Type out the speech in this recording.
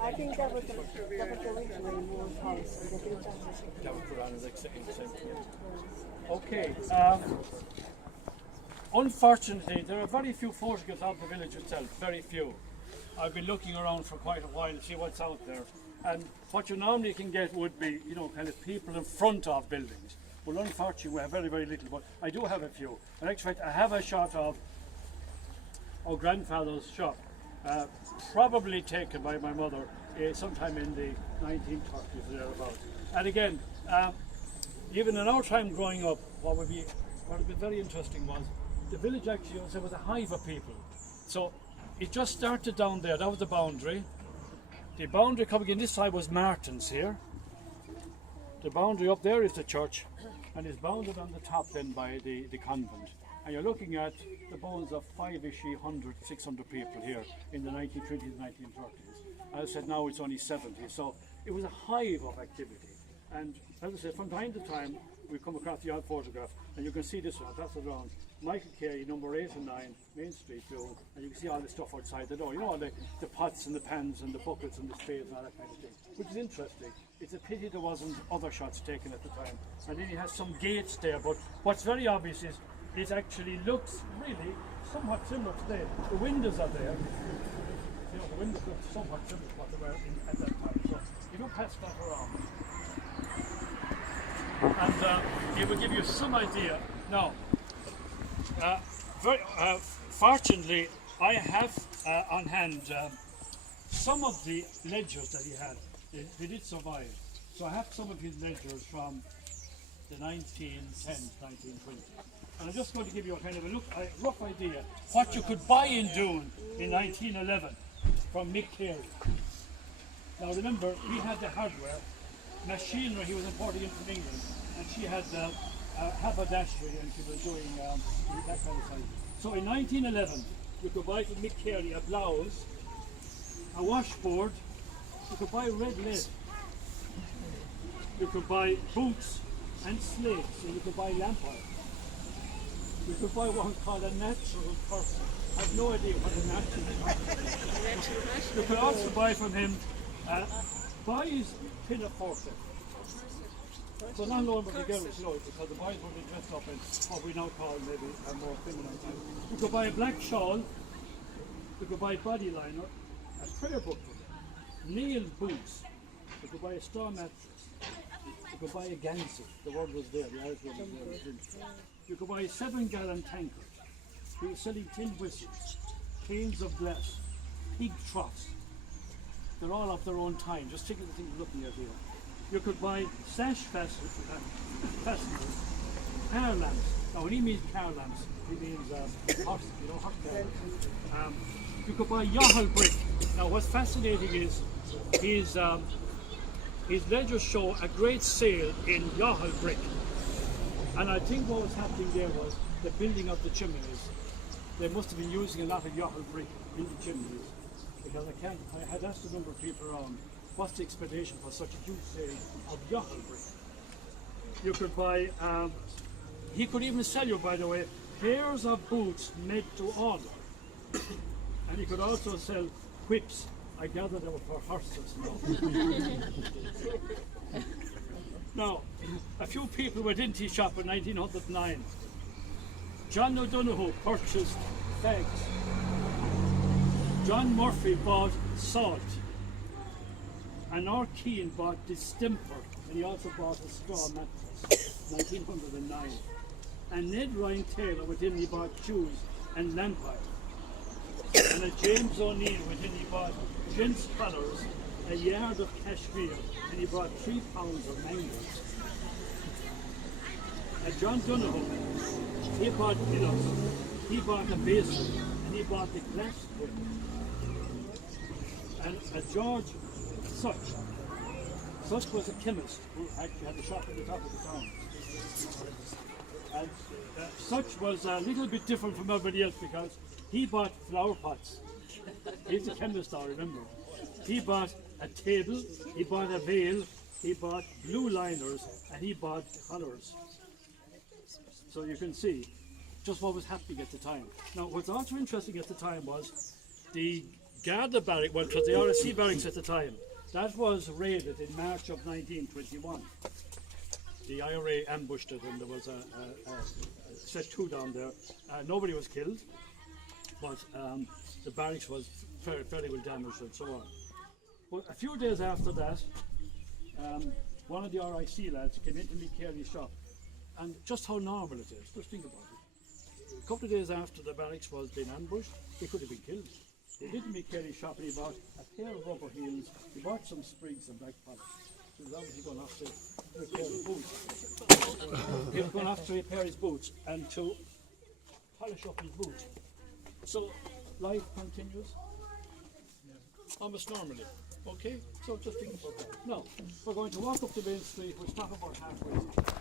I think that was the original Moore's house. And they built that. That was put on as Okay. Unfortunately, there are very few photographs of the village itself. Very few. I've been looking around for quite a while to see what's out there. And what you normally can get would be, you know, kind of people in front of buildings. Well, unfortunately, we have very, very little, but I do have a few. In actual fact, I have a shot of our grandfather's shop, probably taken by my mother sometime in the 1930s or thereabouts. And again, even in our time growing up, what would be very interesting was the village actually also was a hive of people. So it just started down there. That was the boundary. The boundary coming in this side was Martin's here. The boundary up there is the church, and it's bounded on the top then by the convent. And you're looking at the bones of 500, 600 people here in the 1920s and 1930s. As I said, now it's only 70. So it was a hive of activity. And as I said, from time to time, we come across the odd photograph, and you can see this one, that's around Michael Carey, number 8 and 9, Main Street, Doon, and you can see all the stuff outside the door. You know, all the pots and the pans and the buckets and the spades and all that kind of thing, which is interesting. It's a pity there wasn't other shots taken at the time. And then he has some gates there, but what's very obvious is it actually looks really somewhat similar today. The windows are there. You know, the windows look somewhat similar to what they were at that time. So you don't pass that around. And it will give you some idea. Now, fortunately, I have on hand some of the ledgers that he had. They did survive. So I have some of his ledgers from the 1910s, 1920s. And I'm just going to give you a kind of a rough idea what you could buy in Doon in 1911 from Mick Carey. Now remember, he had the hardware, machinery he was importing in from England, and she had haberdashery, and she was doing that kind of thing. So in 1911, you could buy from Mick Carey a blouse, a washboard, you could buy red lead, you could buy boots and slates, and you could buy lamp oil. You could buy one called a natural person. I have no idea what a natural person is. You could also buy from him boys' pinafore. So not only the girls know it, because the boys would be dressed up in what we now call maybe a more feminine type. You could buy a black shawl, you could buy body liner, a prayer book, nailed boots, you could buy a straw mattress, you could buy a Gansey, the word was there, the Irish word was there. You could buy a 7-gallon tankard. He was selling tin whistles, canes of glass, pig troughs. They're all of their own time, just think of the things you're looking at here. You could buy sash fasteners, car lamps. Now when he means car lamps, he means hot car lamps. You could buy Yahal brick. Now what's fascinating is his ledgers show a great sale in Yahal brick. And I think what was happening there was the building of the chimneys. They must have been using a lot of Yahal brick in the chimneys. Because I had asked a number of people around, what's the expectation for such a huge sale of Yahal brick? You could buy, he could even sell you, by the way, pairs of boots made to order. And he could also sell whips. I gather they were for horses now. Now, a few people went into his shop in 1909. John O'Donoghue purchased fags. John Murphy bought salt. And R. Keane bought distemper, and he also bought a straw mattress, 1909. And Ned Ryan Taylor went in, he bought shoes and lamp oil. And a James O'Neill went in, he bought gents' collars, a yard of cashmere, and he bought 3 pounds of mangoes. And John Donoghue, he bought pillows, he bought a basin, and he bought the glass whip. And a George Such was a chemist who actually had a shop at the top of the town. And Such was a little bit different from everybody else because he bought flower pots. He's a chemist, I remember. He bought a table, he bought a veil, he bought blue liners, and he bought colours. So you can see just what was happening at the time. Now, what's also interesting at the time was the Garda barrack, well, it was the RSC barracks at the time. That was raided in March of 1921. The IRA ambushed it, and there was a set two down there. Nobody was killed, but the barracks was fairly well damaged and so on. But a few days after that, one of the RIC lads came into Lee Carey's shop, and just how normal it is, just think about it. A couple of days after the barracks was being ambushed, he could have been killed. He did Lee Carey's shop and he bought a pair of rubber heels, he bought some sprigs and black polish. So he was obviously going to have to repair his boots. He was going to have to repair his boots and to polish up his boots. So life continues almost normally. Okay, so just think about that. Now, we're going to walk up the main street, we'll stop about halfway.